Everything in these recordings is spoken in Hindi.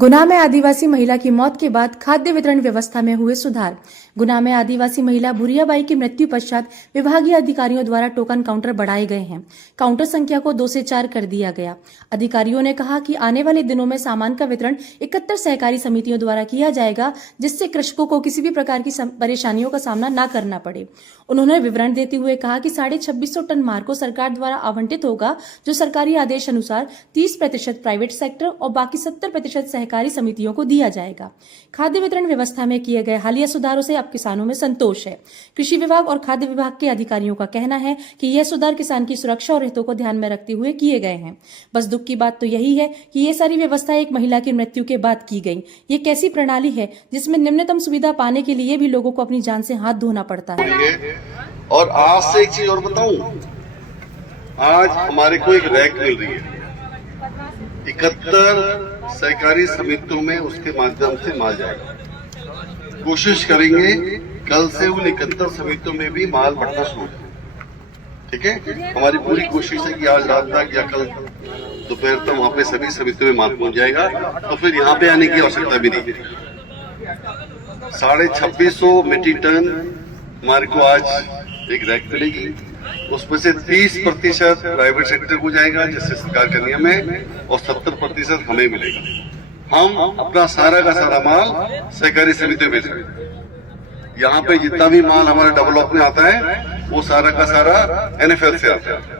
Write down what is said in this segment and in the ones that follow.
गुना में आदिवासी महिला की मौत के बाद खाद्य वितरण व्यवस्था में हुए सुधार। गुना में आदिवासी महिला भुरियाबाई की मृत्यु पश्चात विभागीय अधिकारियों द्वारा टोकन काउंटर बढ़ाए गए हैं। काउंटर संख्या को 2 से 4 कर दिया गया। अधिकारियों ने कहा कि आने वाले दिनों में सामान का वितरण 71 सहकारी समितियों द्वारा किया जाएगा, जिससे कृषकों को किसी भी प्रकार की परेशानियों का सामना न करना पड़े। उन्होंने विवरण देते हुए कहा कि 2650 टन मार्ग को सरकार द्वारा आवंटित होगा, जो सरकारी आदेश अनुसार 30% प्राइवेट सेक्टर और बाकी 70% सहकारी समितियों को दिया जाएगा। खाद्य वितरण व्यवस्था में किए गए हालिया सुधारों से अब किसानों में संतोष है। कृषि विभाग और खाद्य विभाग के अधिकारियों का कहना है कि यह सुधार किसान की सुरक्षा और हितों को ध्यान में रखते हुए किए गए हैं। बस दुख की बात तो यही है कि ये सारी व्यवस्था एक महिला की मृत्यु के बाद की गई। ये कैसी प्रणाली है जिसमें निम्नतम सुविधा पाने के लिए भी लोगों को अपनी जान से हाथ धोना पड़ता है। और आज से एक चीज और बताऊं, आज हमारे को एक रैक मिल रही है 71 सहकारी समितियों में, उसके माध्यम से माल जाएगा। कोशिश करेंगे कल से उन 71 समितियों में भी माल बढ़ना शुरू। ठीक है, हमारी पूरी कोशिश है कि आज रात तक या कल दोपहर तक वहां पे सभी समितियों में माल पहुंच जाएगा, तो फिर यहाँ पे आने की आवश्यकता भी नहीं है। 2650 मीट्रिक टन हमारे को आज एक रैक मिलेगी, उसमें से 30% प्राइवेट सेक्टर को जाएगा जैसे सरकार का नियम है, और 70% हमें मिलेगा। हम अपना सारा का सारा माल सहकारी समिति में बेच रहे हैं। यहाँ पे जितना भी माल हमारे डेवलप में आता है वो सारा का सारा एनएफएल से आता है।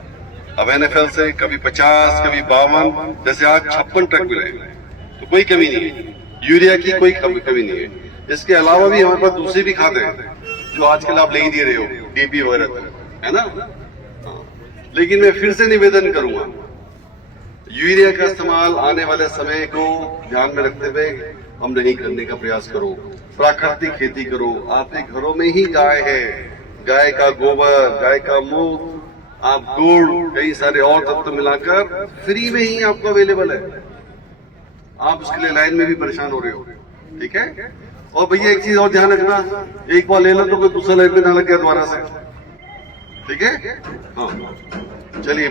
अब एनएफएल से कभी 50, कभी 52, जैसे आज 56 ट्रक मिले, तो कोई कमी नहीं है। यूरिया की कोई कमी नहीं है। इसके अलावा भी हमारे पास दूसरे भी खाते हैं जो आजकल आप ले ही दे रहे हो, डीपी वगैरह, है ना। लेकिन मैं फिर से निवेदन करूंगा, यूरिया का इस्तेमाल आने वाले समय को ध्यान में रखते हुए हम नहीं करने का प्रयास करो। प्राकृतिक खेती करो। आपके घरों में ही गाय है, गाय का गोबर, गाय का मूत्र, आप गुड़, कई सारे और तत्व मिलाकर फ्री में ही आपको अवेलेबल है। आप उसके लिए लाइन में भी परेशान हो रहे हो। ठीक है, और भैया एक चीज और ध्यान रखना, एक बार ले लो तो कोई दूसरा लाइन में ना लग गया दोबारा से। ठीक है, हाँ, चलिए।